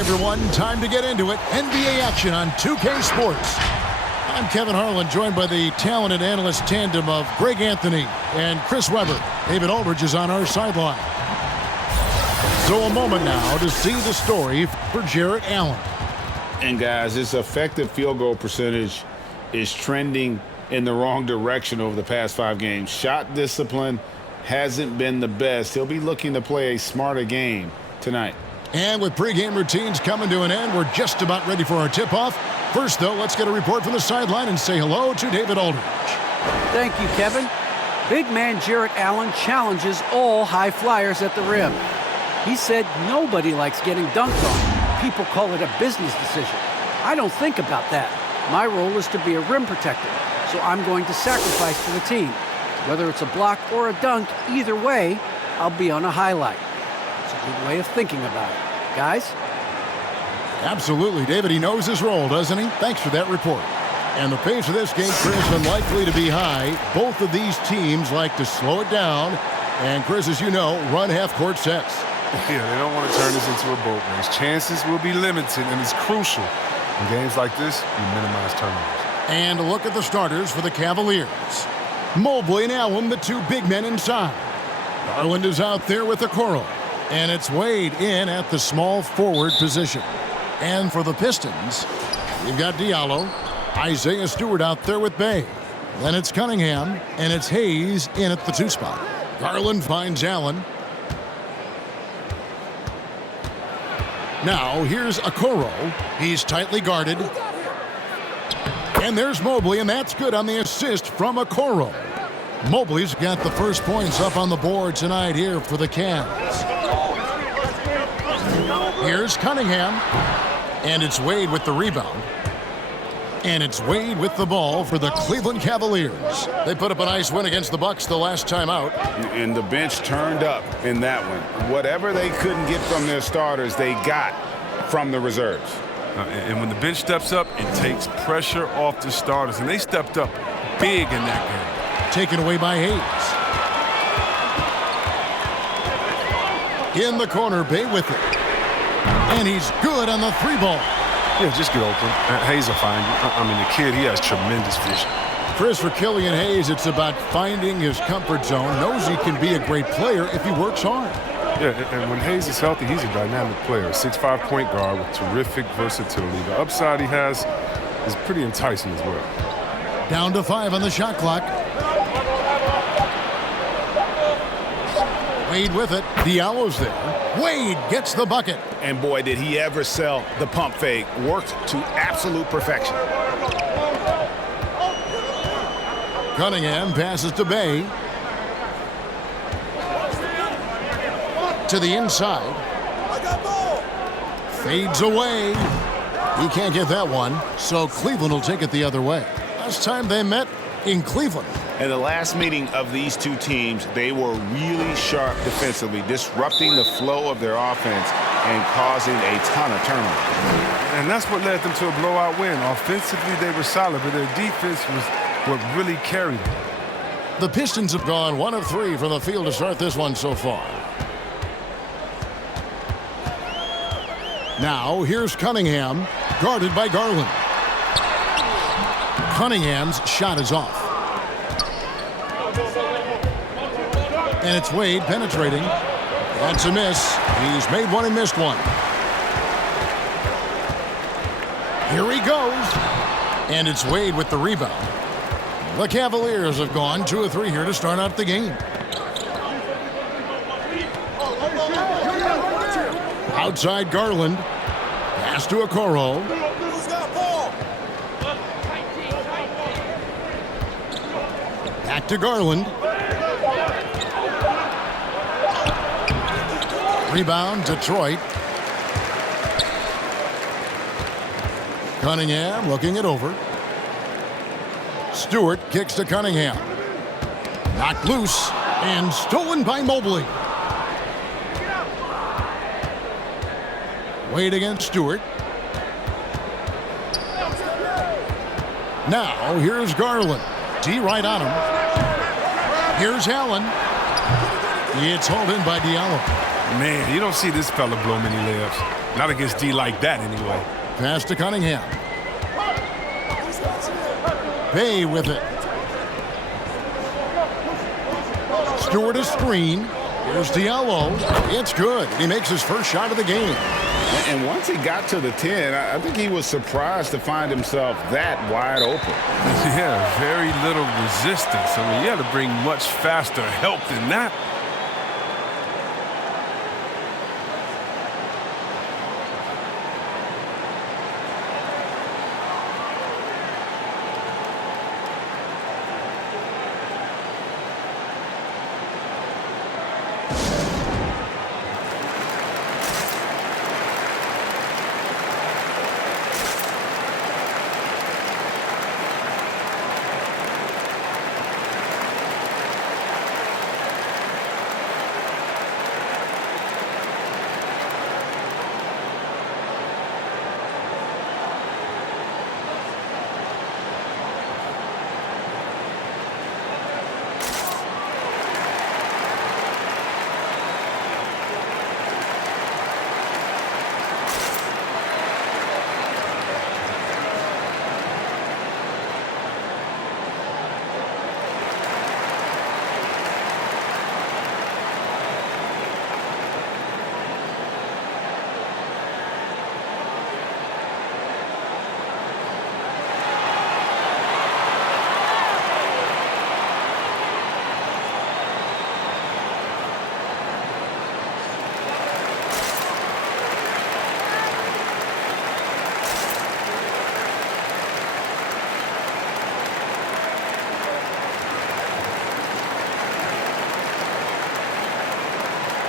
Everyone, time to get into it. NBA action on 2K Sports. I'm Kevin Harlan, joined by the talented analyst tandem of Greg Anthony and Chris Webber. David Aldridge is on our sideline. So a moment now to see the story for Jarrett Allen. And guys, his effective field goal percentage is trending in the wrong direction over the past 5 games. Shot discipline hasn't been the best. He'll be looking to play a smarter game tonight. And with pregame routines coming to an end, we're just about ready for our tip-off. First, though, let's get a report from the sideline and say hello to David Aldridge. Thank you, Kevin. Big man Jarrett Allen challenges all high flyers at the rim. He said nobody likes getting dunked on. People call it a business decision. I don't think about that. My role is to be a rim protector, so I'm going to sacrifice for the team. Whether it's a block or a dunk, either way, I'll be on a highlight. It's a good way of thinking about it. Guys? Absolutely, David. He knows his role, doesn't he? Thanks for that report. And the pace of this game, Chris, unlikely to be high. Both of these teams like to slow it down. And, Chris, as you know, run half-court sets. Yeah, they don't want to turn this into a boat race. Chances will be limited, and it's crucial. In games like this, you minimize turnovers. And look at the starters for the Cavaliers. Mobley and Allen, the two big men inside. Garland is out there with Okoro. And it's Wade in at the small forward position. And for the Pistons, you've got Diallo, Isaiah Stewart out there with Bay. Then it's Cunningham, and it's Hayes in at the 2 spot. Garland finds Allen. Now, here's Okoro. He's tightly guarded. And there's Mobley, and that's good on the assist from Okoro. Mobley's got the first points up on the board tonight here for the Cavs. Here's Cunningham. And it's Wade with the rebound. And it's Wade with the ball for the Cleveland Cavaliers. They put up a nice win against the Bucks the last time out. And the bench turned up in that one. Whatever they couldn't get from their starters, they got from the reserves. And when the bench steps up, it takes pressure off the starters. And they stepped up big in that game. Taken away by Hayes. In the corner, Bay with it. And he's good on the 3-ball. Yeah, just get open. Hayes will find you. I mean, the kid, he has tremendous vision. Chris, for Killian Hayes, it's about finding his comfort zone. Knows he can be a great player if he works hard. Yeah, and when Hayes is healthy, he's a dynamic player. 6'5" point guard with terrific versatility. The upside he has is pretty enticing as well. Down to 5 on the shot clock. Wade with it. Diallo's there. Wade gets the bucket. And boy, did he ever sell the pump fake. Worked to absolute perfection. Cunningham passes to Bay. To the inside. Fades away. He can't get that one, so Cleveland will take it the other way. Last time they met in Cleveland. In the last meeting of these two teams, they were really sharp defensively, disrupting the flow of their offense and causing a ton of turnovers. And that's what led them to a blowout win. Offensively, they were solid, but their defense was what really carried them. The Pistons have gone 1 of 3 from the field to start this one so far. Now, here's Cunningham, guarded by Garland. Cunningham's shot is off. And it's Wade penetrating. That's a miss. He's made one and missed one. Here he goes. And it's Wade with the rebound. The Cavaliers have gone 2 of 3 here to start out the game. Outside Garland. Pass to Okoro. Back to Garland. Rebound, Detroit. Cunningham looking it over. Stewart kicks to Cunningham. Knocked loose and stolen by Mobley. Wade against Stewart. Now, here's Garland. D right on him. Here's Allen. It's hauled in by Diallo. Man, you don't see this fella blow many layups. Not against D like that, anyway. Pass to Cunningham. Bay with it. Stewart a screen. Here's Diallo. It's good. He makes his first shot of the game. And once he got to the 10, I think he was surprised to find himself that wide open. Yeah, very little resistance. I mean, you had to bring much faster help than that.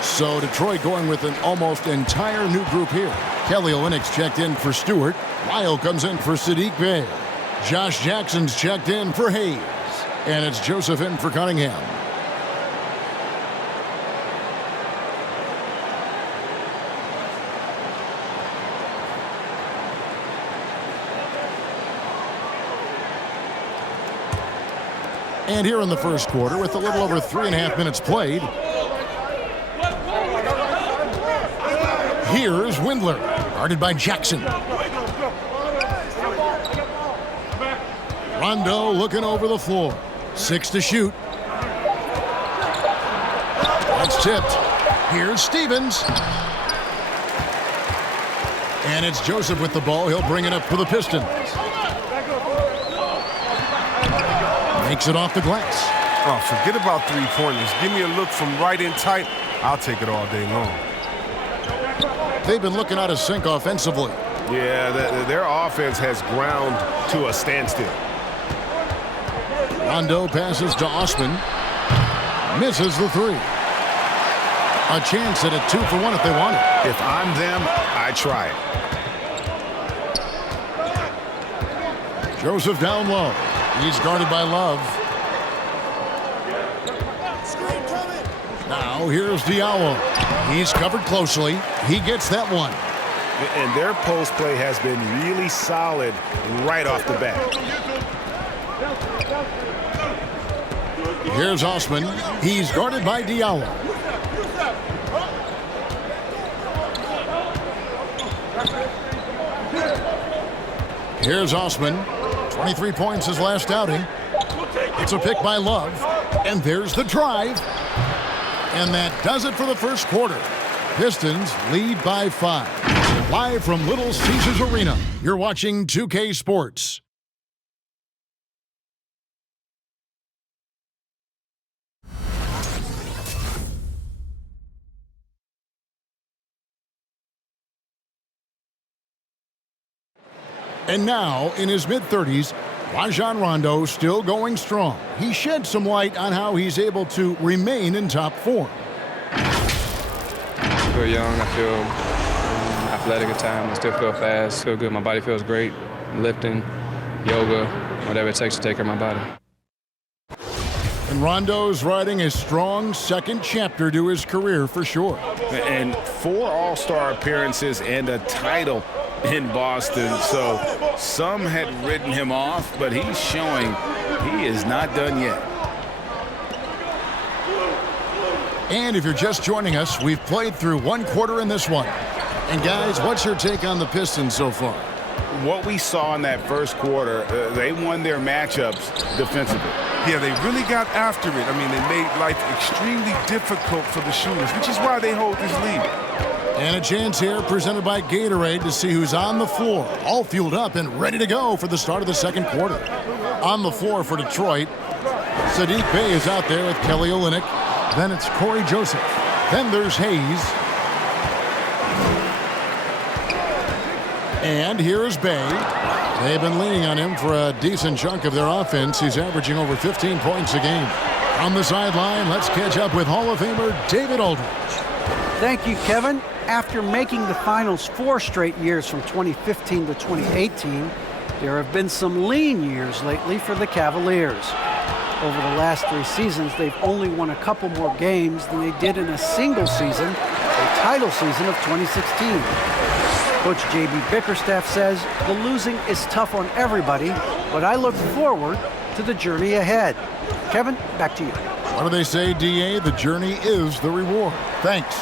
So Detroit going with an almost entire new group here. Kelly Olynyk's checked in for Stewart. Lyle comes in for Sadiq Bey. Josh Jackson's checked in for Hayes. And it's Joseph in for Cunningham. And here in the first quarter, with a little over 3.5 minutes played, here's Windler, guarded by Jackson. Rondo looking over the floor. 6 to shoot. That's tipped. Here's Stevens. And it's Joseph with the ball. He'll bring it up for the Pistons. Makes it off the glass. Oh, forget about three-pointers. Give me a look from right in tight. I'll take it all day long. They've been looking out of sync offensively. Yeah, their offense has ground to a standstill. Rondo passes to Osman. Misses the three. A chance at a 2-for-1 if they want it. If I'm them, I try it. Joseph down low. He's guarded by Love. Now here's Diallo. He's covered closely. He gets that one. And their post play has been really solid right off the bat. Here's Osman. He's guarded by Diallo. Here's Osman. 23 points his last outing. It's a pick by Love. And there's the drive. And that does it for the first quarter. Pistons lead by 5. Live from Little Caesars Arena, you're watching 2K Sports. And now, in his mid-30s, Rajon Rondo still going strong. He shed some light on how he's able to remain in top form. I feel young. I feel athletic at times. I still feel fast. Feel good. My body feels great. Lifting, yoga, whatever it takes to take care of my body. And Rondo's writing a strong second chapter to his career for sure. And 4 All-Star appearances and a title in Boston. So some had written him off, but he's showing he is not done yet. And if you're just joining us, we've played through one quarter in this one. And guys, what's your take on the Pistons so far? What we saw in that first quarter, they won their matchups defensively. Yeah, they really got after it. I mean, they made life extremely difficult for the shooters, which is why they hold this lead. And a chance here presented by Gatorade to see who's on the floor, all fueled up and ready to go for the start of the second quarter. On the floor for Detroit, Saddiq Bey is out there with Kelly Olynyk. Then it's Corey Joseph. Then there's Hayes. And here is Bey. They've been leaning on him for a decent chunk of their offense. He's averaging over 15 points a game. On the sideline, let's catch up with Hall of Famer David Aldridge. Thank you, Kevin. After making the finals 4 straight years from 2015 to 2018, there have been some lean years lately for the Cavaliers. Over the last 3 seasons, they've only won a couple more games than they did in a single season, a title season of 2016. Coach J.B. Bickerstaff says the losing is tough on everybody, but I look forward to the journey ahead. Kevin, back to you. What do they say, D.A.? The journey is the reward. Thanks.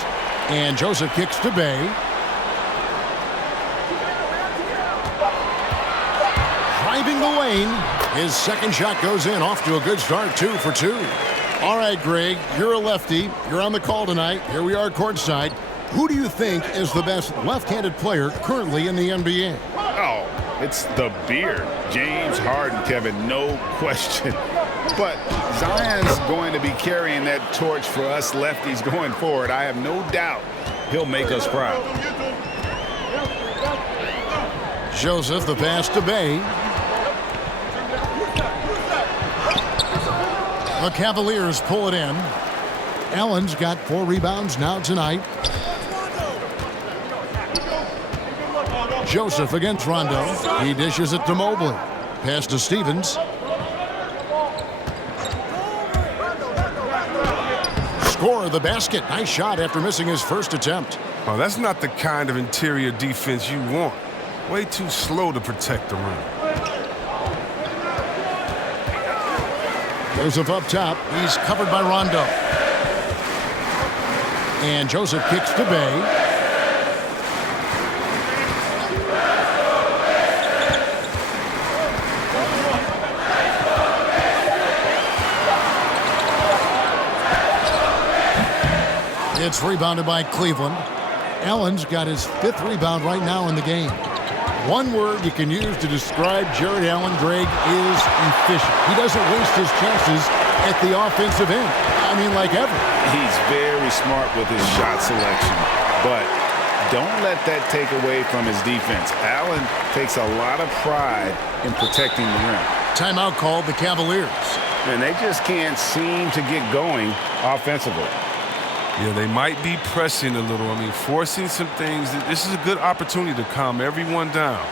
And Joseph kicks to Bey. Driving the lane. His second shot goes in. Off to a good start, 2 for 2. All right, Greg, you're a lefty. You're on the call tonight. Here we are courtside. Who do you think is the best left-handed player currently in the NBA? Oh, it's the beard. James Harden, Kevin, no question. But Zion's going to be carrying that torch for us lefties going forward. I have no doubt he'll make us proud. Joseph, the pass to Bey. The Cavaliers pull it in. Allen's got 4 rebounds now tonight. Joseph against Rondo. He dishes it to Mobley. Pass to Stevens. Score the basket. Nice shot after missing his first attempt. Oh, that's not the kind of interior defense you want. Way too slow to protect the rim. Joseph up top. He's covered by Rondo. And Joseph kicks to Bey. It's rebounded by Cleveland. Allen's got his 5th rebound right now in the game. One word you can use to describe Jared Allen, Greg, is efficient. He doesn't waste his chances at the offensive end. I mean, like ever. He's very smart with his shot selection, but don't let that take away from his defense. Allen takes a lot of pride in protecting the rim. Timeout called the Cavaliers. And they just can't seem to get going offensively. Yeah, they might be pressing a little. I mean, forcing some things. This is a good opportunity to calm everyone down.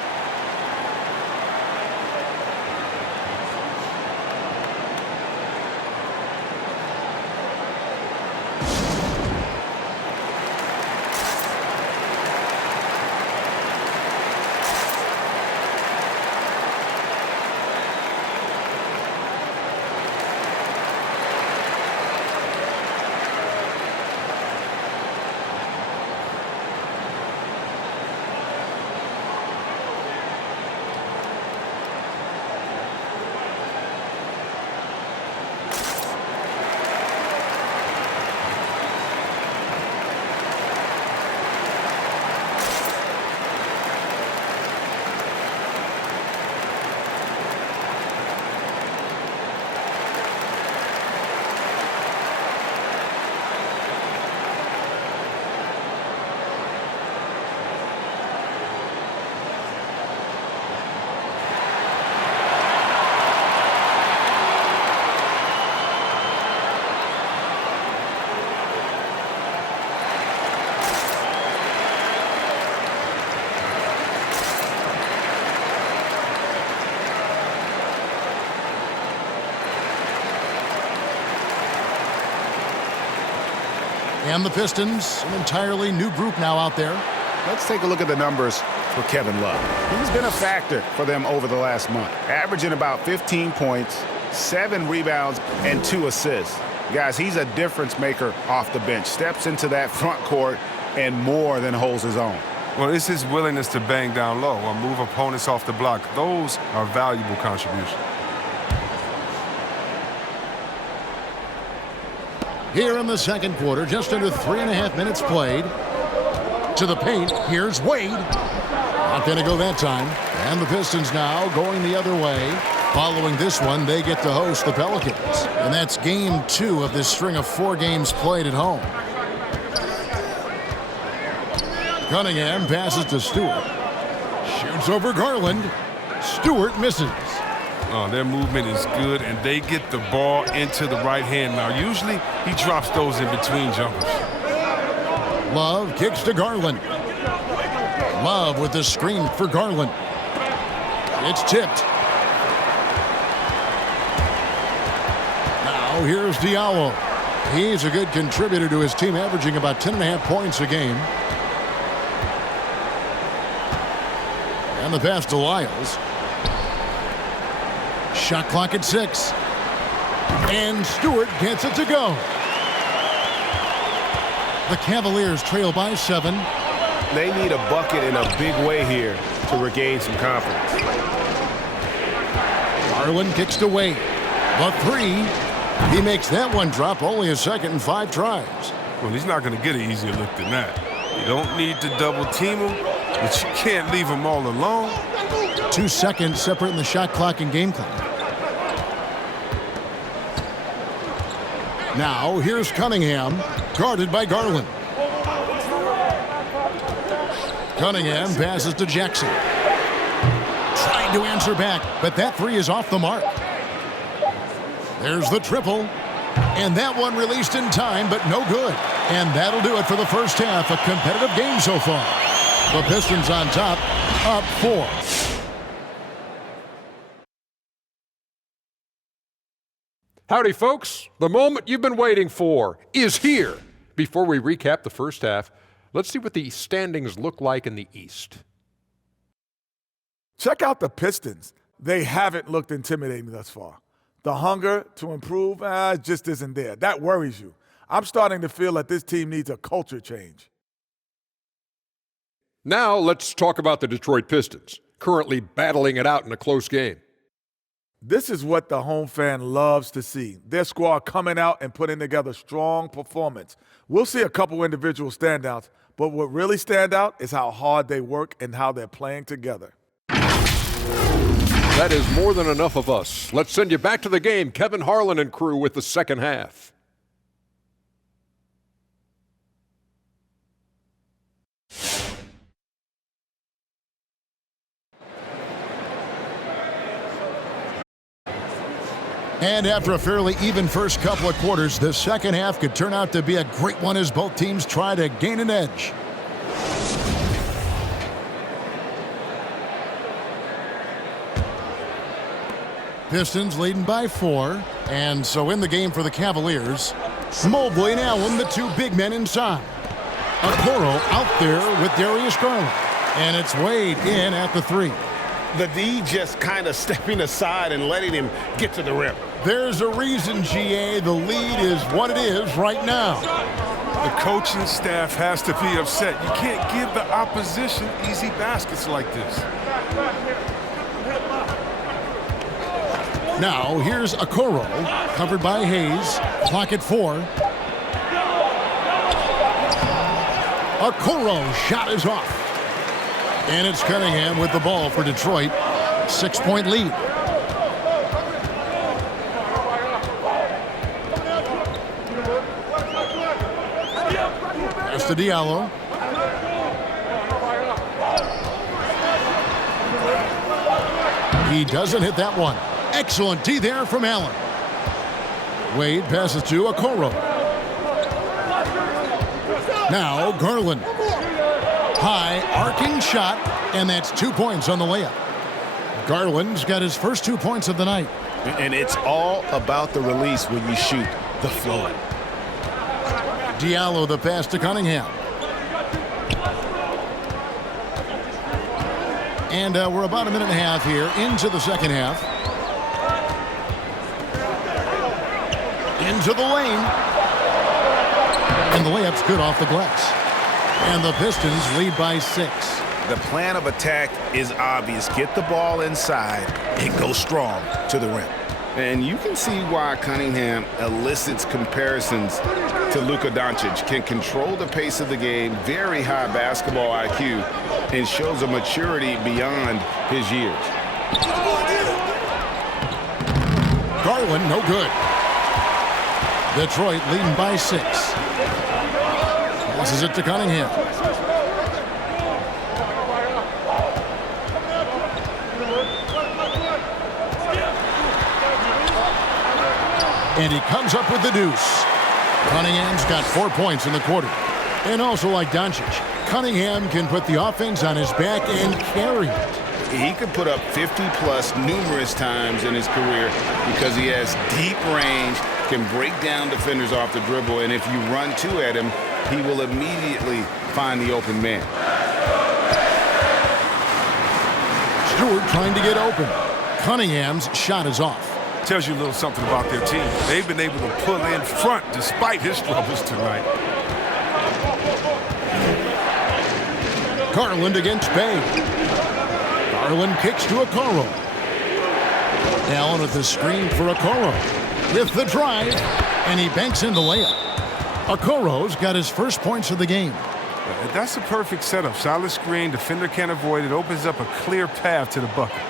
And the Pistons, an entirely new group now out there. Let's take a look at the numbers for Kevin Love. He's been a factor for them over the last month, averaging about 15 points, 7 rebounds, and 2 assists. Guys, he's a difference maker off the bench. Steps into that front court and more than holds his own. Well, it's his willingness to bang down low or move opponents off the block. Those are valuable contributions. Here in the second quarter, just under 3.5 minutes played. To the paint, here's Wade. Not going to go that time. And the Pistons now going the other way. Following this one, they get to host the Pelicans. And that's game 2 of this string of 4 games played at home. Cunningham passes to Stewart. Shoots over Garland. Stewart misses. Oh, their movement is good, and they get the ball into the right hand. Now, usually he drops those in between jumpers. Love kicks to Garland. Love with the screen for Garland. It's tipped. Now here's Diallo. He's a good contributor to his team, averaging about 10.5 points a game. And the pass to Lyles. Shot clock at 6. And Stewart gets it to go. The Cavaliers trail by 7. They need a bucket in a big way here to regain some confidence. Garland kicks to Wade. The 3. He makes that one drop, only a second and 5 tries. Well, he's not going to get an easier look than that. You don't need to double team him, but you can't leave him all alone. 2 seconds separating the shot clock and game clock. Now here's Cunningham, guarded by Garland. Cunningham passes to Jackson. Trying to answer back, but that 3 is off the mark. There's the triple. And that one released in time, but no good. And that'll do it for the first half. A competitive game so far. The Pistons on top, up 4. Howdy, folks. The moment you've been waiting for is here. Before we recap the first half, let's see what the standings look like in the East. Check out the Pistons. They haven't looked intimidating thus far. The hunger to improve just isn't there. That worries you. I'm starting to feel that this team needs a culture change. Now let's talk about the Detroit Pistons, currently battling it out in a close game. This is what the home fan loves to see. Their squad coming out and putting together strong performance. We'll see a couple individual standouts, but what really stand out is how hard they work and how they're playing together. That is more than enough of us. Let's send you back to the game. Kevin Harlan and crew with the second half. And after a fairly even first couple of quarters, the second half could turn out to be a great one as both teams try to gain an edge. Pistons leading by 4. And so in the game for the Cavaliers, Mobley and Allen, the 2 big men inside. Okoro out there with Darius Garland. And it's Wade in at the 3. The D just kind of stepping aside and letting him get to the rim. There's a reason, GA, the lead is what it is right now. The coaching staff has to be upset. You can't give the opposition easy baskets like this. Now, here's Okoro, covered by Hayes. Clock at 4. Okoro shot is off. And it's Cunningham with the ball for Detroit. 6-point lead. There's to Diallo. He doesn't hit that one. Excellent D there from Allen. Wade passes to Okoro. Now Garland. High arcing shot, and that's 2 points on the layup. Garland's got his first 2 points of the night. And it's all about the release when you shoot the flow. Diallo the pass to Cunningham. And we're about a minute and a half here into the second half. Into the lane. And the layup's good off the glass. And the Pistons lead by 6. The plan of attack is obvious. Get the ball inside and go strong to the rim. And you can see why Cunningham elicits comparisons to Luka Doncic. Can control the pace of the game, very high basketball IQ, and shows a maturity beyond his years. Garland, no good. Detroit leading by 6. Passes it to Cunningham. And he comes up with the deuce. Cunningham's got 4 points in the quarter. And also like Doncic, Cunningham can put the offense on his back and carry it. He could put up 50-plus numerous times in his career because he has deep range, can break down defenders off the dribble, and if you run two at him, he will immediately find the open man. Stewart trying to get open. Cunningham's shot is off. Tells you a little something about their team. They've been able to pull in front despite his struggles tonight. Garland against Bay. Garland kicks to Okoro. Allen with the screen for Okoro. With the drive, and he banks in the layup. Okoro's got his first points of the game. That's a perfect setup. Solid screen, defender can't avoid it. Opens up a clear path to the bucket.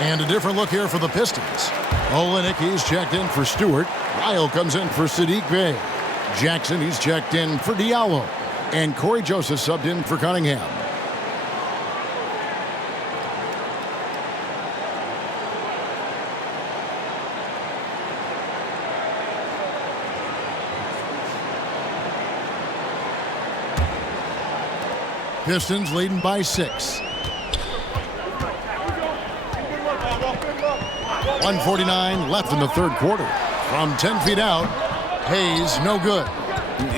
And a different look here for the Pistons. Olynyk, he's checked in for Stewart. Lyle comes in for Saddiq Bey. Jackson, he's checked in for Diallo. And Corey Joseph subbed in for Cunningham. Pistons leading by 6. 1:49 left in the third quarter. From 10 feet out, Hayes, no good.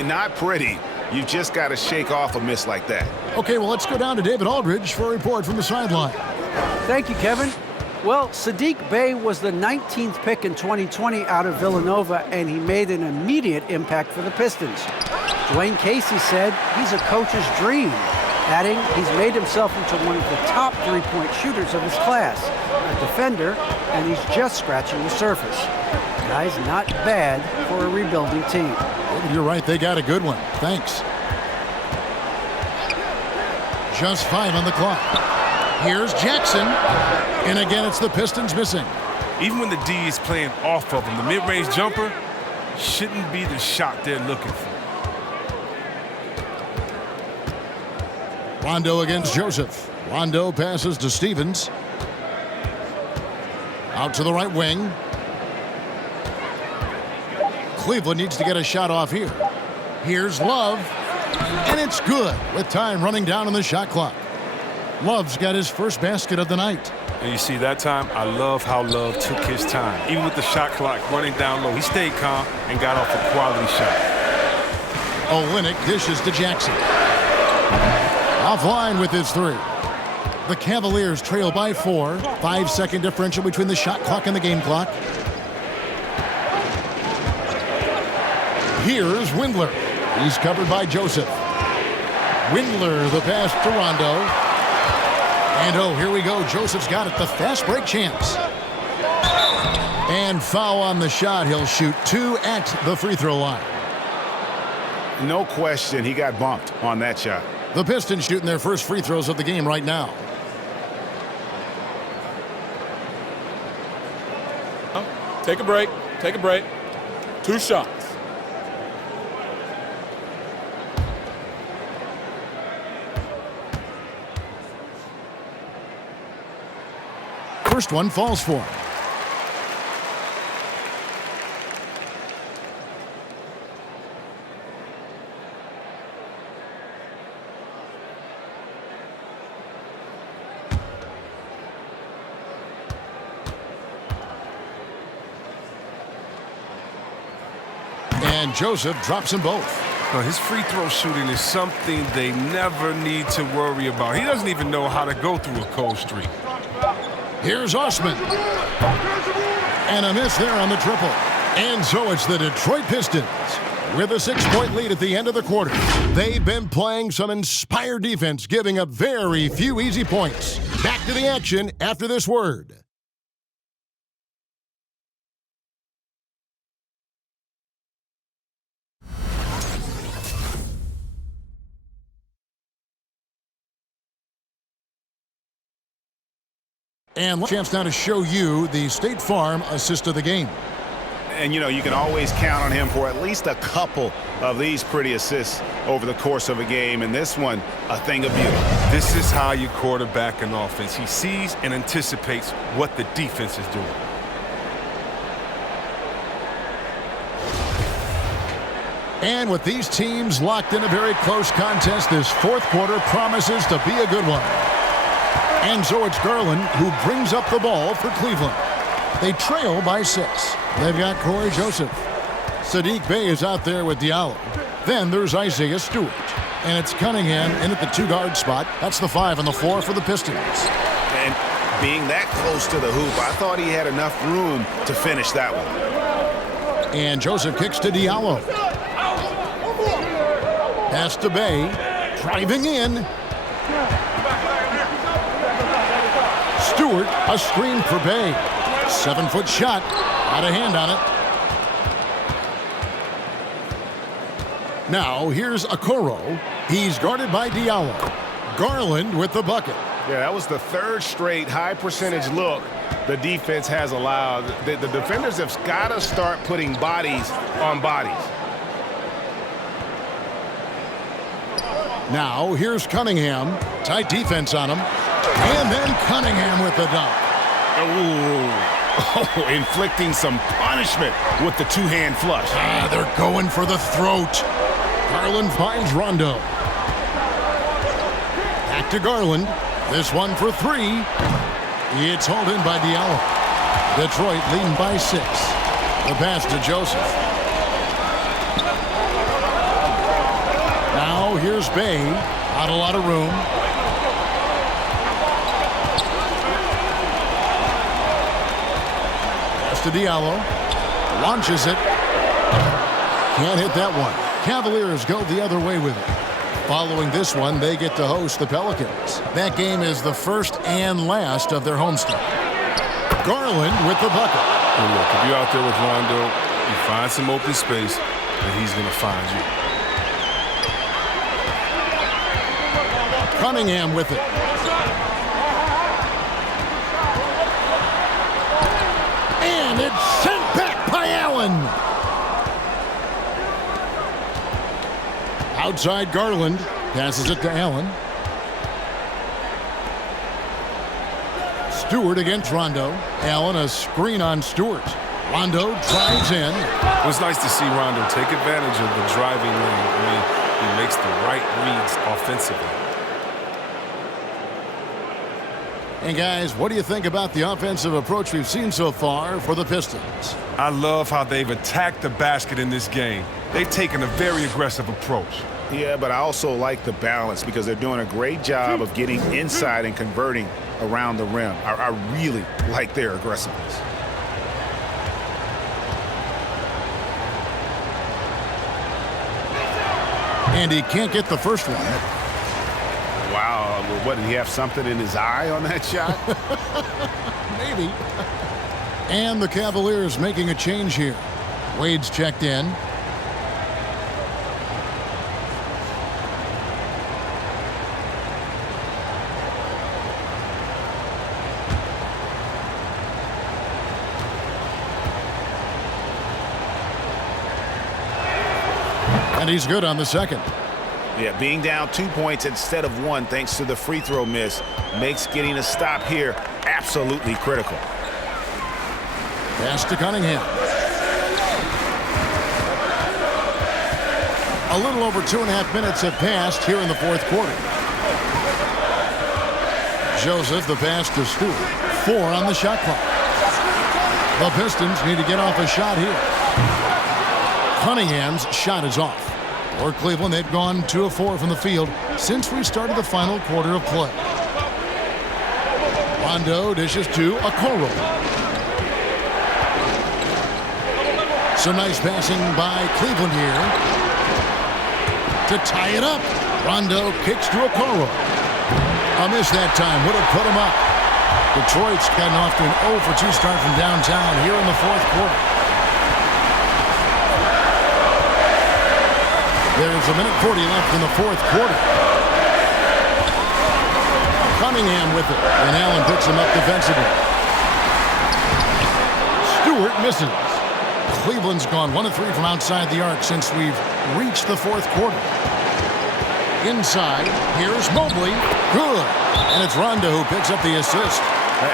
Not pretty. You've just got to shake off a miss like that. Okay, well, let's go down to David Aldridge for a report from the sideline. Thank you, Kevin. Well, Saddiq Bey was the 19th pick in 2020 out of Villanova, and he made an immediate impact for the Pistons. Dwayne Casey said he's a coach's dream, adding he's made himself into one of the top three-point shooters of his class, a defender, and he's just scratching the surface. Guy's not bad for a rebuilding team. You're right, they got a good one. Thanks. Just 5 on the clock. Here's Jackson. And again, it's the Pistons missing. Even when the D is playing off of him, the mid-range jumper shouldn't be the shot they're looking for. Rondo against Joseph. Rondo passes to Stevens. Out to the right wing. Cleveland needs to get a shot off here. Here's Love. And it's good with time running down on the shot clock. Love's got his first basket of the night. And you see that time, I love how Love took his time. Even with the shot clock running down low, he stayed calm and got off a quality shot. Olynyk dishes to Jackson. Offline with his three. The Cavaliers trail by 4. 5-second differential between the shot clock and the game clock. Here's Windler. He's covered by Joseph. Windler, the pass to Rondo. And oh, here we go. Joseph's got it. The fast break chance. And foul on the shot. He'll shoot 2 at the free throw line. No question, he got bumped on that shot. The Pistons shooting their first free throws of the game right now. Take a break. Take a break. 2 shots. First one falls for him. And Joseph drops them both. Now, his free throw shooting is something they never need to worry about. He doesn't even know how to go through a cold streak. Here's Osman. And a miss there on the triple. And so it's the Detroit Pistons with a 6-point lead at the end of the quarter. They've been playing some inspired defense, giving up very few easy points. Back to the action after this word. And chance now to show you the State Farm assist of the game. And, you know, you can always count on him for at least a couple of these pretty assists over the course of a game. And this one, a thing of beauty. This is how you quarterback an offense. He sees and anticipates what the defense is doing. And with these teams locked in a very close contest, this fourth quarter promises to be a good one. And so it's Garland who brings up the ball for Cleveland. They trail by 6. They've got Corey Joseph. Sadiq Bey is out there with Diallo. Then there's Isaiah Stewart. And it's Cunningham in at the 2-guard spot. That's the 5 and the 4 for the Pistons. And being that close to the hoop, I thought he had enough room to finish that one. And Joseph kicks to Diallo. Pass to Bey. Driving in. Stewart, a screen for Bey. 7-foot shot. Out of hand on it. Now here's Okoro. He's guarded by Diallo. Garland with the bucket. Yeah, that was the 3rd straight high percentage look the defense has allowed. The defenders have got to start putting bodies on bodies. Now here's Cunningham. Tight defense on him. And then Cunningham with the dunk. Oh, inflicting some punishment with the 2-hand flush. They're going for the throat. Garland finds Rondo. Back to Garland. This one for 3. It's hauled in by Diallo. Detroit leading by 6. The pass to Joseph. Now here's Bey. Not a lot of room. To Diallo, launches it, can't hit that one. Cavaliers go the other way with it. Following this one, they get to host the Pelicans. That game is the first and last of their homestand. Garland with the bucket. And look, if you're out there with Rondo, you find some open space, and he's going to find you. Cunningham with it. And it's sent back by Allen. Outside Garland. Passes it to Allen. Stewart against Rondo. Allen a screen on Stewart. Rondo drives in. It was nice to see Rondo take advantage of the driving lane. I mean, he makes the right reads offensively. And guys, what do you think about the offensive approach we've seen so far for the Pistons? I love how they've attacked the basket in this game. They've taken a very aggressive approach. Yeah, but I also like the balance because they're doing a great job of getting inside and converting around the rim. I really like their aggressiveness. And he can't get the first one. Wow, what, did he have something in his eye on that shot? Maybe. And the Cavaliers making a change here. Wade's checked in. And he's good on the second. Yeah, being down 2 points instead of 1 thanks to the free throw miss makes getting a stop here absolutely critical. Pass to Cunningham. A little over 2.5 minutes have passed here in the fourth quarter. Joseph, the pass to Stewart. 4 on the shot clock. The Pistons need to get off a shot here. Cunningham's shot is off. For Cleveland, they've gone 2 of 4 from the field since we started the final quarter of play. Rondo dishes to Okoro. Some nice passing by Cleveland here to tie it up. Rondo kicks to Okoro. A miss that time would have put him up. Detroit's gotten off to an 0 for 2 start from downtown here in the fourth quarter. There's 1:40 left in the fourth quarter. Cunningham with it, and Allen picks him up defensively. Stewart misses. Cleveland's gone 1 of 3 from outside the arc since we've reached the fourth quarter. Inside, here's Mobley. Good. And it's Rondo who picks up the assist.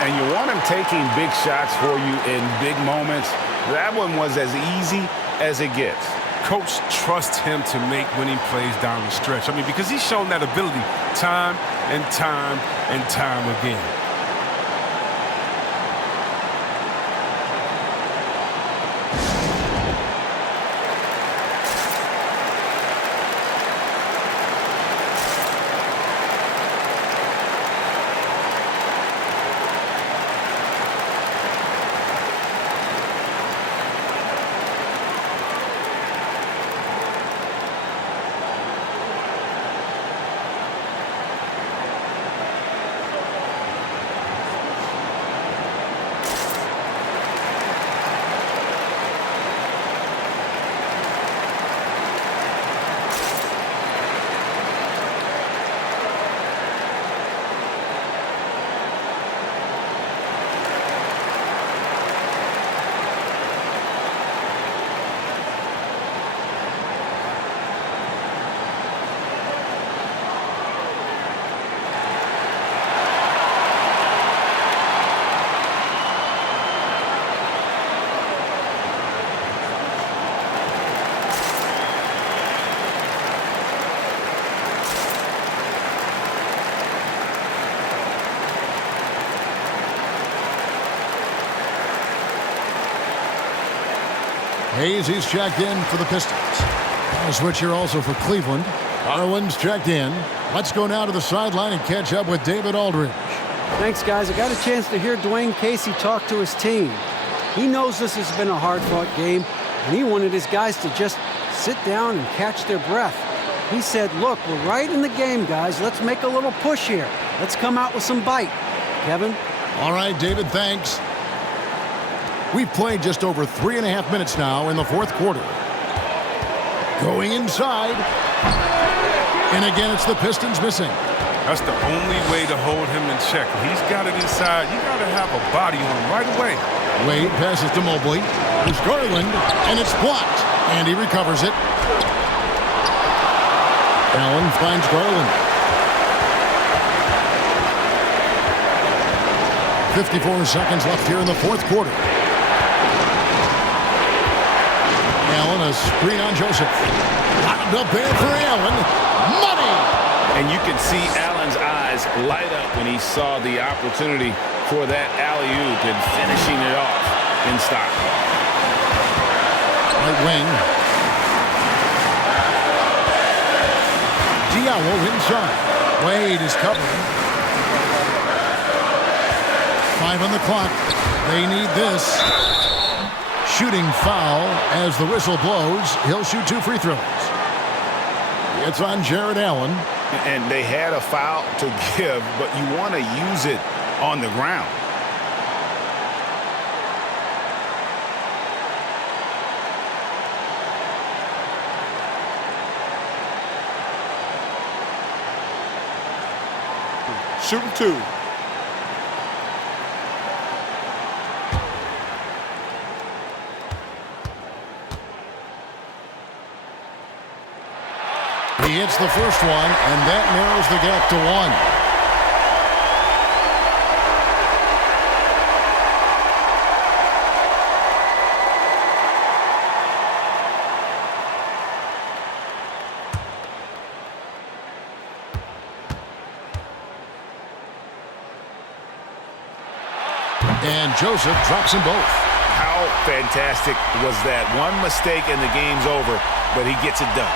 And you want him taking big shots for you in big moments. That one was as easy as it gets. Coach trusts him to make winning plays down the stretch. I mean, because he's shown that ability time and time and time again. Hayes, he's checked in for the Pistons. A switch here also for Cleveland. Garland's checked in. Let's go now to the sideline and catch up with David Aldridge. Thanks, guys. I got a chance to hear Dwayne Casey talk to his team. He knows this has been a hard-fought game, and he wanted his guys to just sit down and catch their breath. He said, look, we're right in the game, guys. Let's make a little push here. Let's come out with some bite. Kevin? All right, David, thanks. We've played just over 3.5 minutes now in the fourth quarter. Going inside. And again, it's the Pistons missing. That's the only way to hold him in check. He's got it inside. You got to have a body on him right away. Wade passes to Mobley. There's Garland, and it's blocked. And he recovers it. Allen finds Garland. 54 seconds left here in the fourth quarter. Allen, a screen on Joseph. Locked up there for Allen. Money! And you can see Allen's eyes light up when he saw the opportunity for that alley-oop and finishing it off in style. Right wing. Diallo inside. Wade is covering. 5 on the clock. They need this. Shooting foul as the whistle blows. He'll shoot 2 free throws. It's on Jared Allen. And they had a foul to give, but you want to use it on the ground. Shooting 2. He hits the first one, and that narrows the gap to 1. And Joseph drops them both. How fantastic was that? One mistake and the game's over, but he gets it done.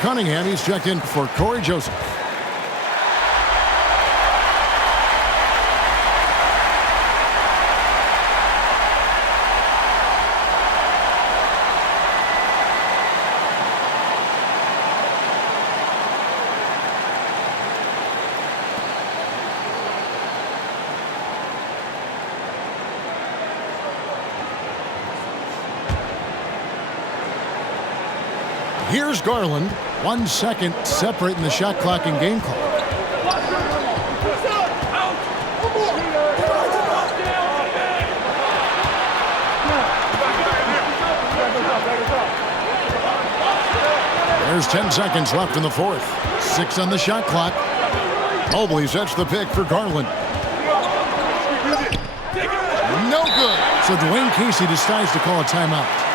Cunningham, he's checked in for Corey Joseph. Here's Garland. 1 second separating the shot clock and game clock. There's 10 seconds left in the fourth. 6 on the shot clock. Mobley sets the pick for Garland. No good. So Dwayne Casey decides to call a timeout.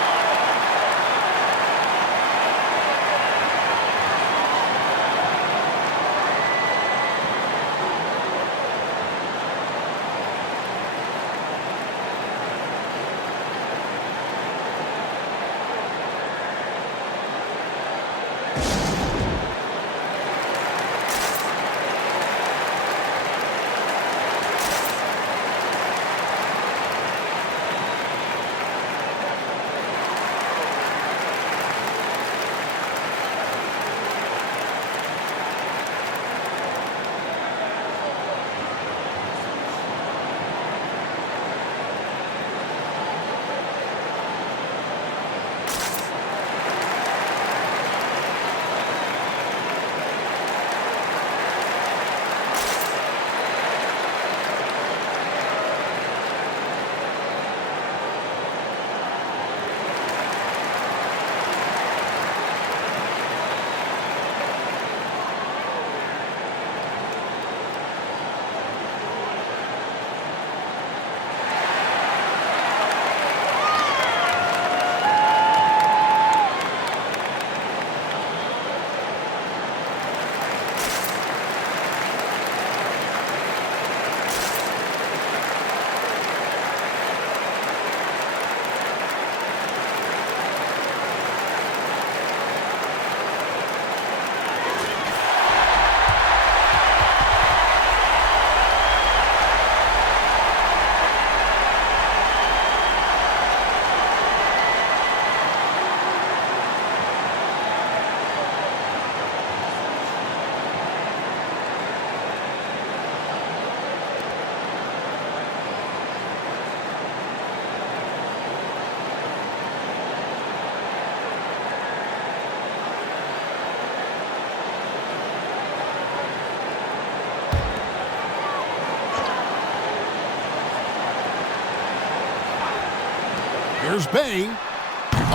Here's Bay.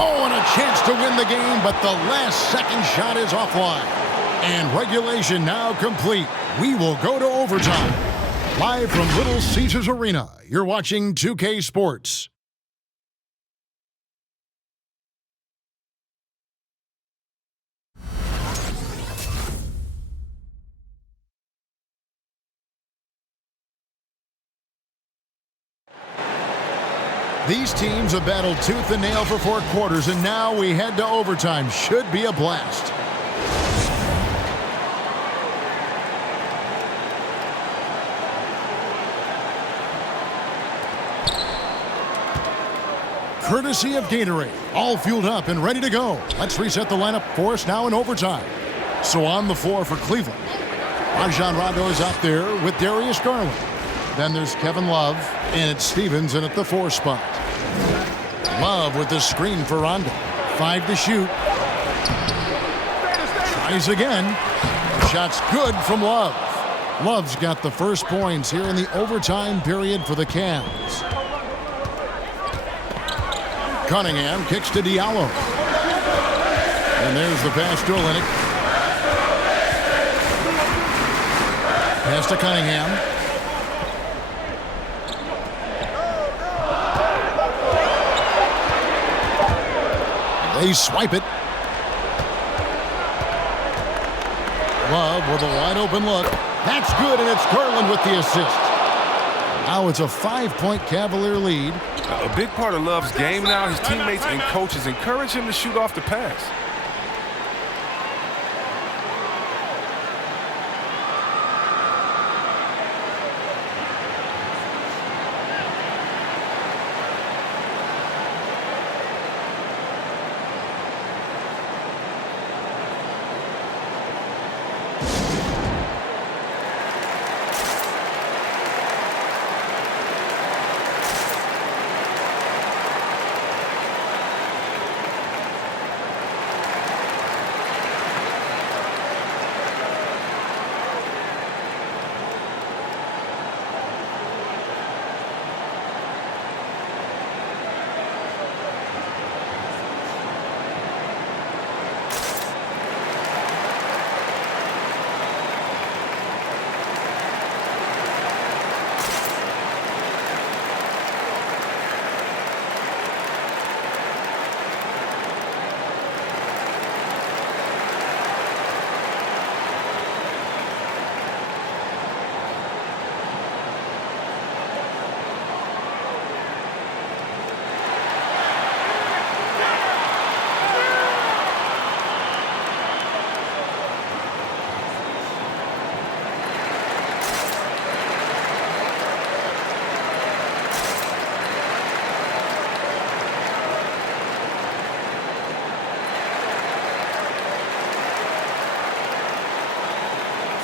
Oh, and a chance to win the game, but the last-second shot is offline. And regulation now complete. We will go to overtime. Live from Little Caesars Arena, you're watching 2K Sports. These teams have battled tooth and nail for 4 quarters, and now we head to overtime. Should be a blast. Courtesy of Gatorade, all fueled up and ready to go. Let's reset the lineup for us now in overtime. So on the floor for Cleveland, Rajon Rondo is out there with Darius Garland. Then there's Kevin Love, and it's Stevens in at the 4 spot. Love with the screen for Rondo. 5 to shoot. Tries again. Shot's good from Love. Love's got the first points here in the overtime period for the Cavs. Cunningham kicks to Diallo. And there's the pass to Olynyk. Pass to Cunningham. They swipe it. Love with a wide open look. That's good, and it's Garland with the assist. Now it's a 5-point Cavalier lead. A big part of Love's game now, his teammates and coaches encourage him to shoot off the pass.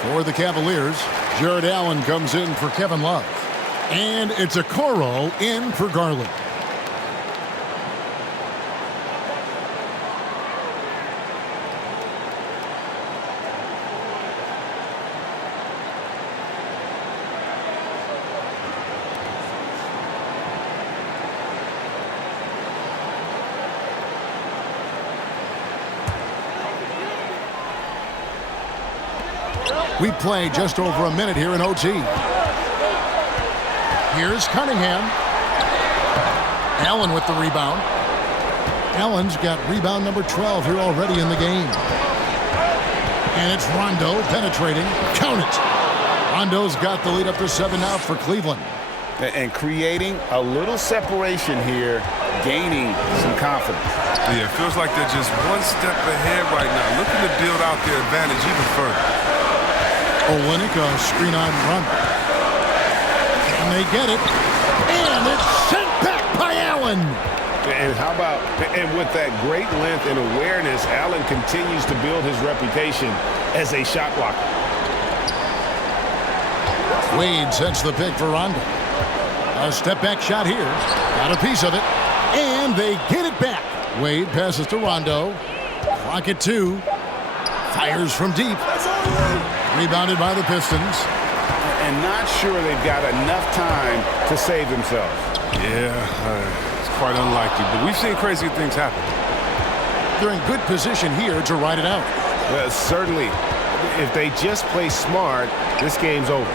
For the Cavaliers, Jared Allen comes in for Kevin Love. And it's Okoro in for Garland. We play just over a minute here in OT. Here's Cunningham. Allen with the rebound. Allen's got rebound number 12 here already in the game. And it's Rondo penetrating. Count it. Rondo's got the lead up to 7 now for Cleveland. And creating a little separation here, gaining some confidence. Yeah, it feels like they're just one step ahead right now, looking to build out their advantage even further. Olynyk, a screen on Rondo. And they get it. And it's sent back by Allen. And how about, and with that great length and awareness, Allen continues to build his reputation as a shot blocker. Wade sets the pick for Rondo. A step-back shot here. Got a piece of it. And they get it back. Wade passes to Rondo. Clock at 2. Fires from deep. Rebounded by the Pistons. And not sure they've got enough time to save themselves. Yeah, it's quite unlikely, but we've seen crazy things happen. They're in good position here to ride it out. Certainly, if they just play smart, this game's over.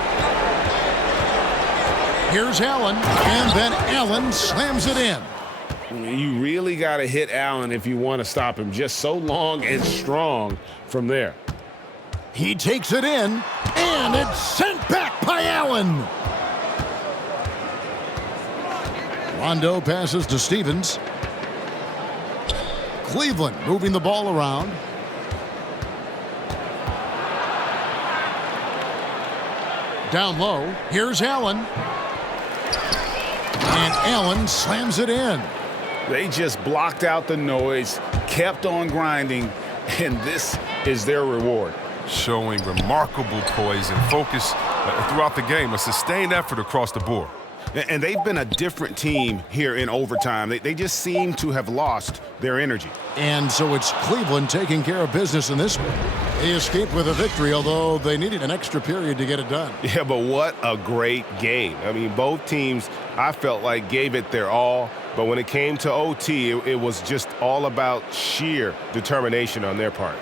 Here's Allen, and then Allen slams it in. You really got to hit Allen if you want to stop him. Just so long and strong from there. He takes it in, and it's sent back by Allen. Rondo passes to Stevens. Cleveland moving the ball around. Down low, here's Allen. And Allen slams it in. They just blocked out the noise, kept on grinding, and this is their reward. Showing remarkable poise and focus throughout the game, a sustained effort across the board. And they've been a different team here in overtime. They just seem to have lost their energy. And so it's Cleveland taking care of business in this one. They escaped with a victory, although they needed an extra period to get it done. Yeah, but what a great game. I mean, both teams, I felt like, gave it their all. But when it came to OT, it was just all about sheer determination on their part.